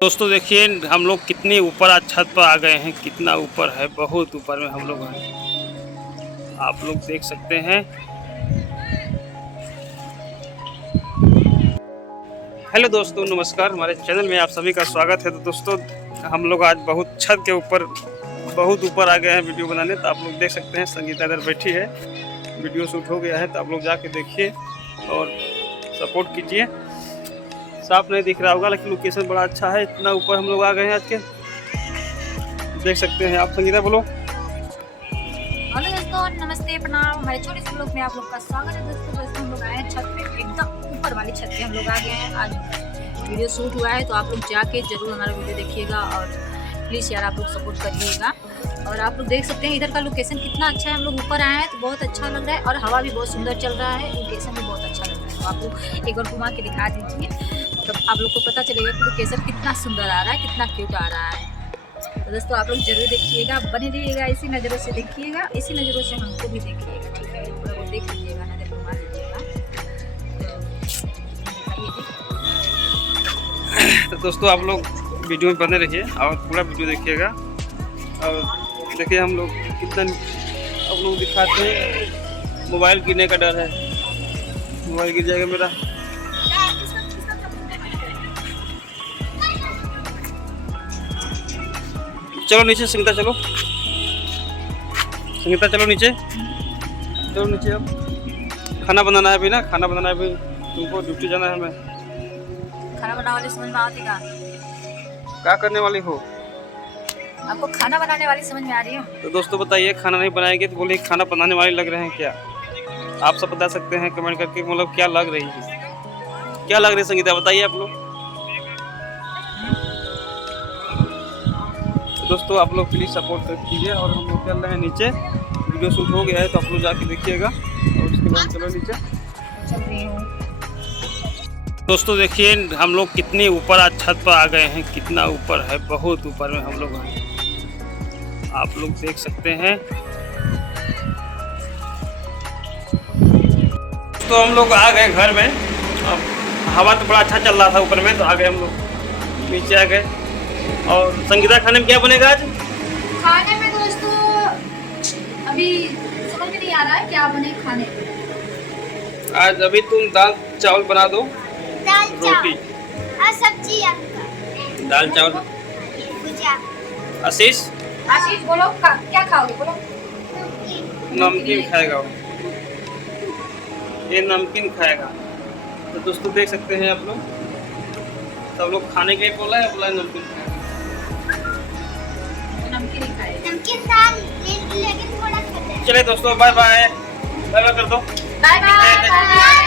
दोस्तों देखिए हम लोग कितनी ऊपर आज छत पर आ गए हैं। कितना ऊपर है, बहुत ऊपर में हम लोग हैं। आप लोग देख सकते हैं। हेलो दोस्तों, नमस्कार। हमारे चैनल में आप सभी का स्वागत है। तो दोस्तों हम लोग आज बहुत छत के ऊपर बहुत ऊपर आ गए हैं वीडियो बनाने। तो आप लोग देख सकते हैं संगीता इधर बैठी है, वीडियो शूट हो गया है। तो आप लोग जाके देखिए और सपोर्ट कीजिए। साफ नहीं दिख रहा होगा लेकिन लोकेशन बड़ा अच्छा है। इतना ऊपर हम लोग आ गए हैं आज के, देख सकते हैं आप। संगीता बोलो। हेलो दोस्तों, नमस्ते, प्रणाम। हमारे छोटे से ब्लॉग में आप लोग का स्वागत है। दोस्तों हम लोग आए हैं छत पे, एकदम ऊपर वाली छत पे हम लोग आ गए हैं। आज वीडियो शूट हुआ है तो आप लोग जाके जरूर हमारा वीडियो देखिएगा और प्लीज़ यार आप लोग सपोर्ट करिएगा। और आप लोग देख सकते हैं इधर का लोकेशन कितना अच्छा है। हम लोग ऊपर आए हैं तो बहुत अच्छा लग रहा है और हवा भी बहुत सुंदर चल रहा है। लोकेशन भी बहुत अच्छा लग रहा है। तो आप लोग एक बार घुमा के दिखा दीजिए, तब आप लोग को पता चलेगा कि लोकेशन कितना सुंदर आ रहा है, कितना क्यूट आ रहा है। तो दोस्तों आप लोग जरूर देखिएगा, बने रहिएगा, इसी नज़रों से देखिएगा, इसी नज़रों से हमको भी देखिएगा, ठीक है। पूरा वो देख लीजिएगा, नज़र घुमा लीजिएगा। तो दोस्तों आप लोग वीडियो में बने रहिए और पूरा वीडियो देखिएगा। और देखिए हम लोग कितना आप लोग दिखाते हैं। मोबाइल गिरने का डर है, मोबाइल गिर जाएगा मेरा। चलो नीचे संगीता, चलो संगीता, चलो नीचे, चलो नीचे। अब खाना बनाना है अभी ना, खाना बनाना है अभी। तुमको ड्यूटी जाना है। हमें खाना बनाने वाली समझ में आती का? क्या करने वाली हो? आपको खाना बनाने वाली समझ में आ रही है? तो दोस्तों बताइए, खाना नहीं बनाएंगे तो बोलिए खाना बनाने वाली लग रहे हैं क्या? आप सब बता सकते हैं कमेंट करके, मतलब क्या लग रही है, क्या लग रही है संगीता, बताइए आप लोग। दोस्तों आप लोग प्लीज़ सपोर्ट कीजिए। और हम लोग चल रहे हैं नीचे, वीडियो शूट हो गया है तो आप लोग जाके देखिएगा और उसके बाद चलो नीचे। चल रही हूँ। दोस्तों देखिए हम लोग कितनी ऊपर आज छत पर आ गए हैं। कितना ऊपर है, बहुत ऊपर में हम लोग हैं। आप लोग देख सकते हैं। तो हम लोग आ गए घर में। अब हवा तो बड़ा अच्छा चल रहा था ऊपर में, तो आ गए हम लोग नीचे आ गए। और संगीता खाने में क्या बनेगा आज? खाने में दोस्तों अभी समझ में नहीं आ रहा है क्या बने खाने में। आज अभी तुम दाल चावल बना दो, दाल रोटी और सब्जी आपका। दाल चावल। भुजिया। आशीष आशीष बोलो क्या खाओगे, बोलो। नमकीन खाएगा वो, ये नमकीन खाएगा। तो दोस्तों देख सकते हैं आप लोग, सब लोग खाने के लिए बोला है, बोला नमकीन खाएगा। नमकीन ही खाएगा। नमकीन दाल लेकिन थोड़ा खट्टा। चले दोस्तों, बाय बाय, बाय बाय कर दो। Bye bye.